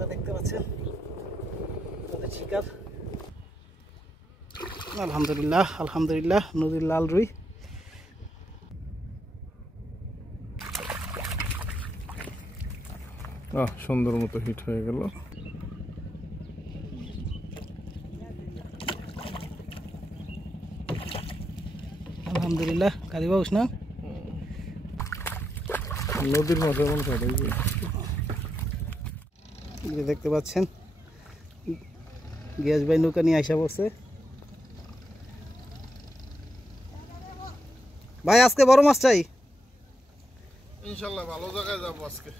আপনারা দেখতে পাচ্ছেন নদীর শিকার। আলহামদুলিল্লাহ আলহামদুলিল্লাহ, নদীর লাল রুই। সুন্দর মতো হিট হয়ে গেল। আলহামদুলিল্লাহ, কালীবাউস না নদীর মাঝে দেখতে পাচ্ছেন গ্যাস ভাই নৌকা নিয়ে আইসা পড়ছে। ভাই আজকে বড় মাছ চাই। ইনশাআল্লাহ ভালো জায়গায় যাবো আজকে,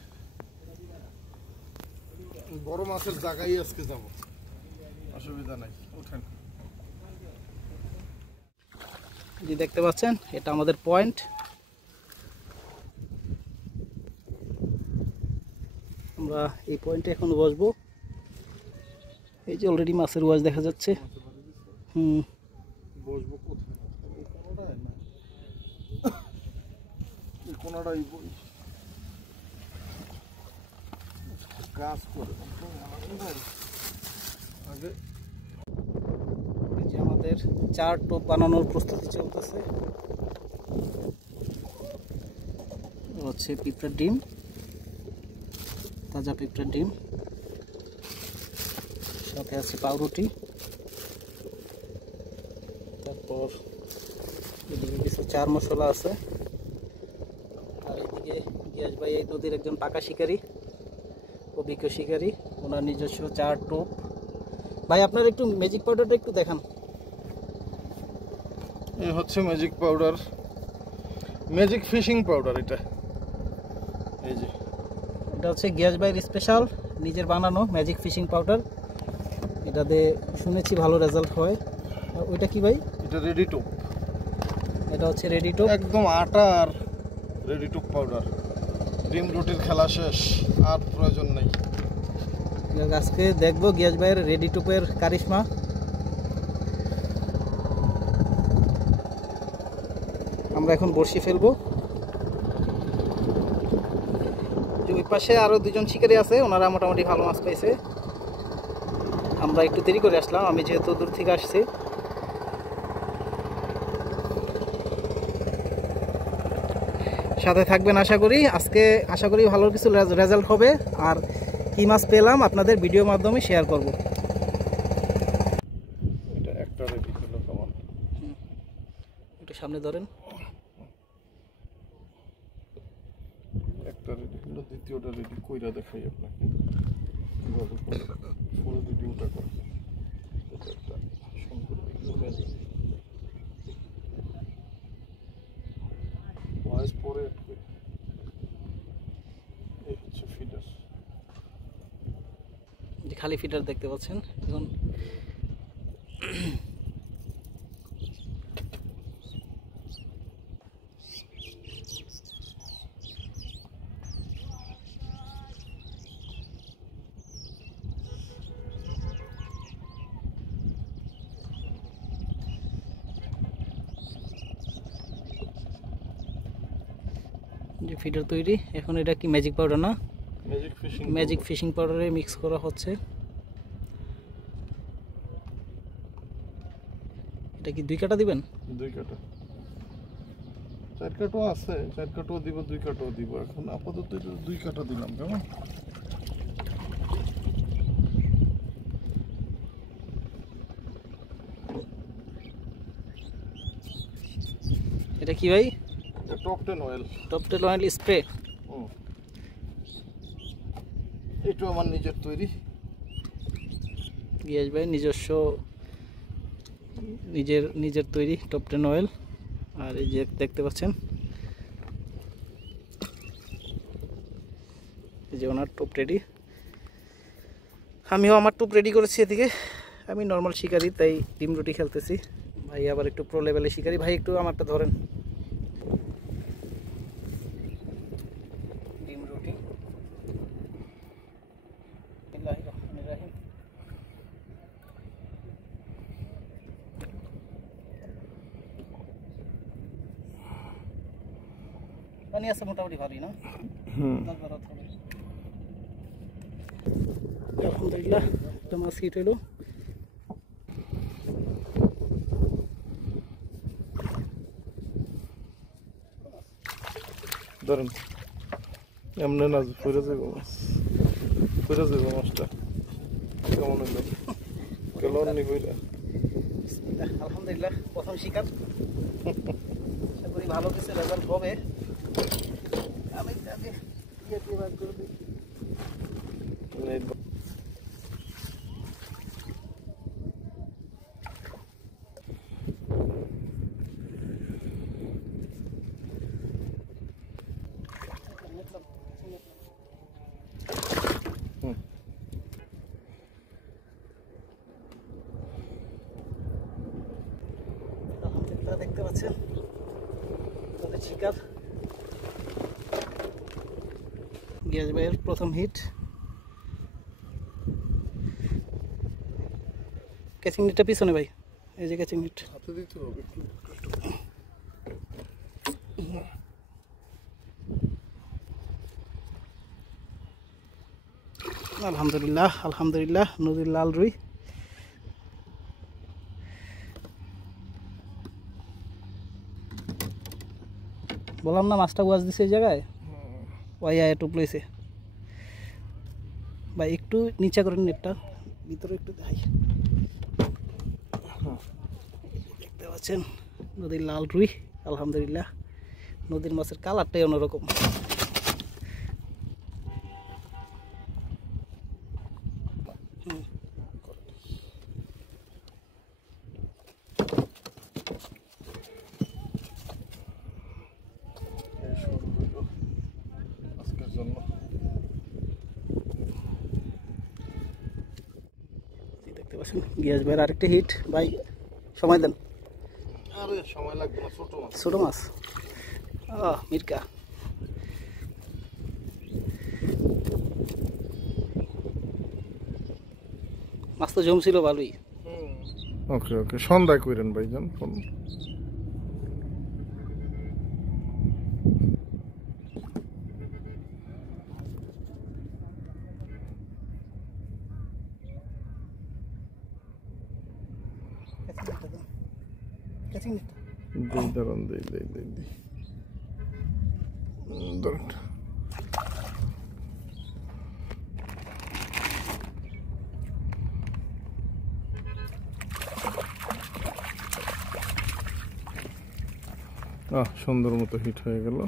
বড় মাছের জায়গায় আজকে যাব, অসুবিধা নাই। উঠেন। জি দেখতে পাচ্ছেন এটা আমাদের পয়েন্ট। আমরা এই পয়েন্টে এখন বসবো। এই যে অলরেডি মাছের ওয়াজ দেখা যাচ্ছে। বসবো কোথায়? কোনটাই কাজ করে আগে। এই যে আমাদের 4 টোপ বানানোর প্রস্তুতি চলতেছে। হচ্ছে পিঁপড়ার ডিম, তাজা পিঁপড়ার ডিম, সাথে আছে পাউরুটি, তারপর এদিকে কিছু চার মশলা আছে। আর এদিকে গিয়াস ভাই এই নদীর একজন পাকা শিকারী, অভিজ্ঞ শিকারী, ওনার নিজস্ব 4 টোপ। ভাই আপনার একটু ম্যাজিক পাউডারটা একটু দেখান। এই হচ্ছে magic powder, magic fishing powder. এটা এই যে এটা হচ্ছে গিয়াস ভাইয়ের স্পেশাল নিজের বানানো ম্যাজিক ফিশিং পাউডার। এটাতে শুনেছি ভালো রেজাল্ট হয়। আর ওইটা কি ভাই? এটা রেডি টোপ। এটা হচ্ছে রেডি টোপ, একদম আটা আর রেডি টোপ পাউডার। ডিম রুটির খেলা শেষ, আর প্রয়োজন নেই। আজকে দেখবো গিয়াস ভাইয়ের রেডি টোপের কারিশমা। আমরা এখন বড়শি ফেলবো। ওই পাশে আরো 2জন শিকারী আছে, ওনারা মোটামুটি ভালো মাছ পাইছে। আমরা একটু দেরি করে আসলাম, আমি যেহেতু দূর থেকে আসছি। সাথে থাকবেন আশা করি। আজকে আশা করি ভালো কিছু রেজাল্ট হবে। আর কি মাছ পেলাম আপনাদের ভিডিওর মাধ্যমে শেয়ার করব। এটা একটা রেডি হলো। কেমন একটু সামনে ধরেন। একটা রেডি হলো, দ্বিতীয়টা রেডি কইরা দেখাই আপনাকে কিভাবে পুরো ভিডিওটা করে। এটা একটা সুন্দর ভয়েস পরে এই হচ্ছে ফিডার। যে খালি ফিডার দেখতে পাচ্ছেন এখন। যে ফিডার তৈরি এখন। এটা কি ম্যাজিক পাউডার না? ম্যাজিক ফিশিং পাউডারে মিক্স করা হচ্ছে। এটা কি 2 কাটা দিবেন? 2 কাটা, 4 কাটাও আছে, 4 কাটাও দিব, 2 কাটাও দিব। এখন আপাতত 2 কাটা দিলাম। কেমন? এটা কি ভাই? Top 10 oil. Top 10 oil spray. এটা আমার নিজের তৈরি, গিয়াস ভাই নিজস্ব নিজের তৈরি টপ 10 অয়েল। আর এই যে দেখতে পাচ্ছেন এই যে ওনার টোপ রেডি। আমিও আমার টোপ রেডি করেছি। এদিকে আমি নর্মাল শিকারি, তাই ডিম রুটি খেলতেছি। ভাই আবার একটু প্রো লেভেলের শিকারি। ভাই একটু আমারটা ধরেন। ডিম রুটি পানি আছে মোটামুটি ভালোই না? আলহামদুলিল্লাহ একটা মাছ হিট হলো। ধরেন এমনি না পড়ে যাবো মাছ, পড়ে যাবো মাছটা। কেমন হইলো? গেল নি বইরা। আলহামদুলিল্লাহ প্রথম শিকার, আশা করি ভালো কিছু রেজাল্ট হবে। আমি তাকে দিয়ে বার করে দিই। আলহামদুলিল্লাহ দেখতে পাচ্ছেন তাদের শিকার গিয়াস ভাইয়ের প্রথম হিট। ক্যাচিং নেটটা পিছনে ভাই, এই যে ক্যাচিং নেট। হাতে দিতে হবে একটু। আলহামদুলিল্লাহ আলহামদুলিল্লাহ নদীর লাল রুই। বললাম না মাছটা ওয়াজ দিছে এই জায়গায়, ওয়াই একটু প্লেসে ভাই একটু নিচে করেন নেটটা, ভিতরে একটু দেখাই। দেখতে পাচ্ছেন নদীর লাল রুই। আলহামদুলিল্লাহ নদীর মাছের কালারটাই অন্যরকম। আজকের জন্য দেখতে পাচ্ছেন গিয়াস ভাইয়ের আরেকটা হিট। ভাই সময় দেন। আরে সময় লাগবে না, ছোট মাছ। ছোট মাছ, মির্কা। মাছ তো জমছিল ভালোই। ওকে ওকে, সন্ধ্যায় কইরেন ভাইজান ফোন। দেই দাঁড়ান, দেই দেই দেই দেই ধরেন। সুন্দর মতো হিট হয়ে গেল।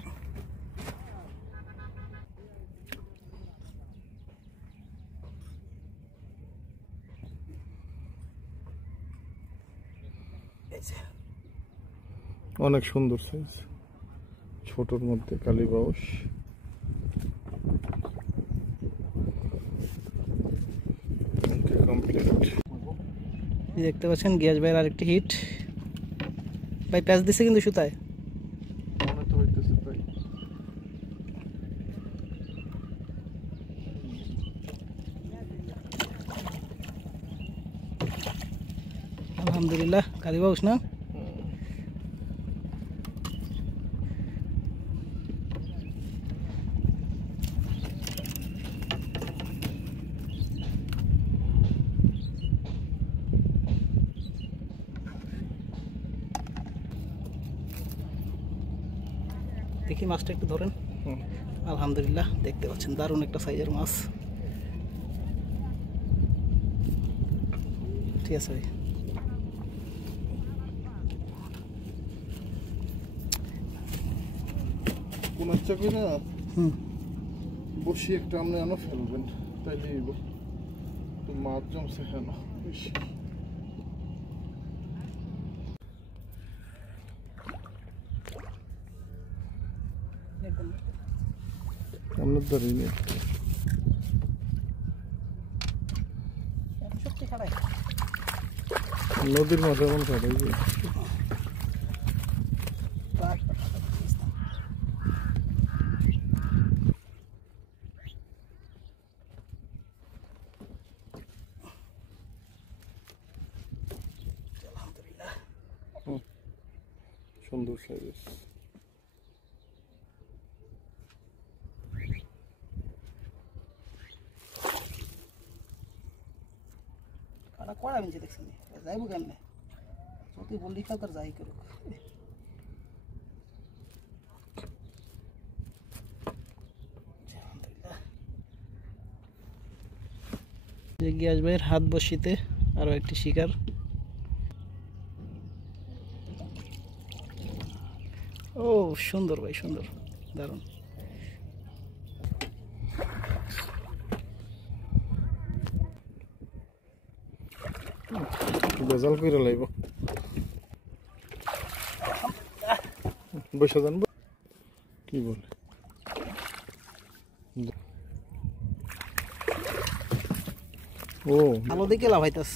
অনেক সুন্দর সাইজ, ছোটর মধ্যে কালীবাউস। কমপ্লিট। দেখতে পাচ্ছেন গিয়াস ভাইয়ের আরেকটি হিট। ভাই প্যাচ দিছে কিন্তু সুতায়। মনে তো হইতেছে তাই। আলহামদুলিল্লাহ কালীবাউস না। দেখি মাছটা একটু ধরেন। আলহামদুলিল্লাহ দেখতে পাচ্ছেন দারুণ একটা সাইজের মাছ। ঠিক আছে ভাই। কোন ইচ্ছা করি না বসি একটা আপনি আনো ফেলবেন, তাইলে তো মাছ জমছে কেন বেশি। আপনার ধরেই নেই নদীর মাছ এমন খাটাই যে সুন্দর সাইজ। কড়া মিনছে দেখছেন যাইব কেমনে যদি বললি খাও তার যাই করুক গিয়াস ভাইয়ের হাত বসিতে আরো একটি শিকার ও সুন্দর ভাই সুন্দর দারুণ বেজাল করে লাইব বসে জানবো কি বলে ও আলো দিকে লাভাইতাস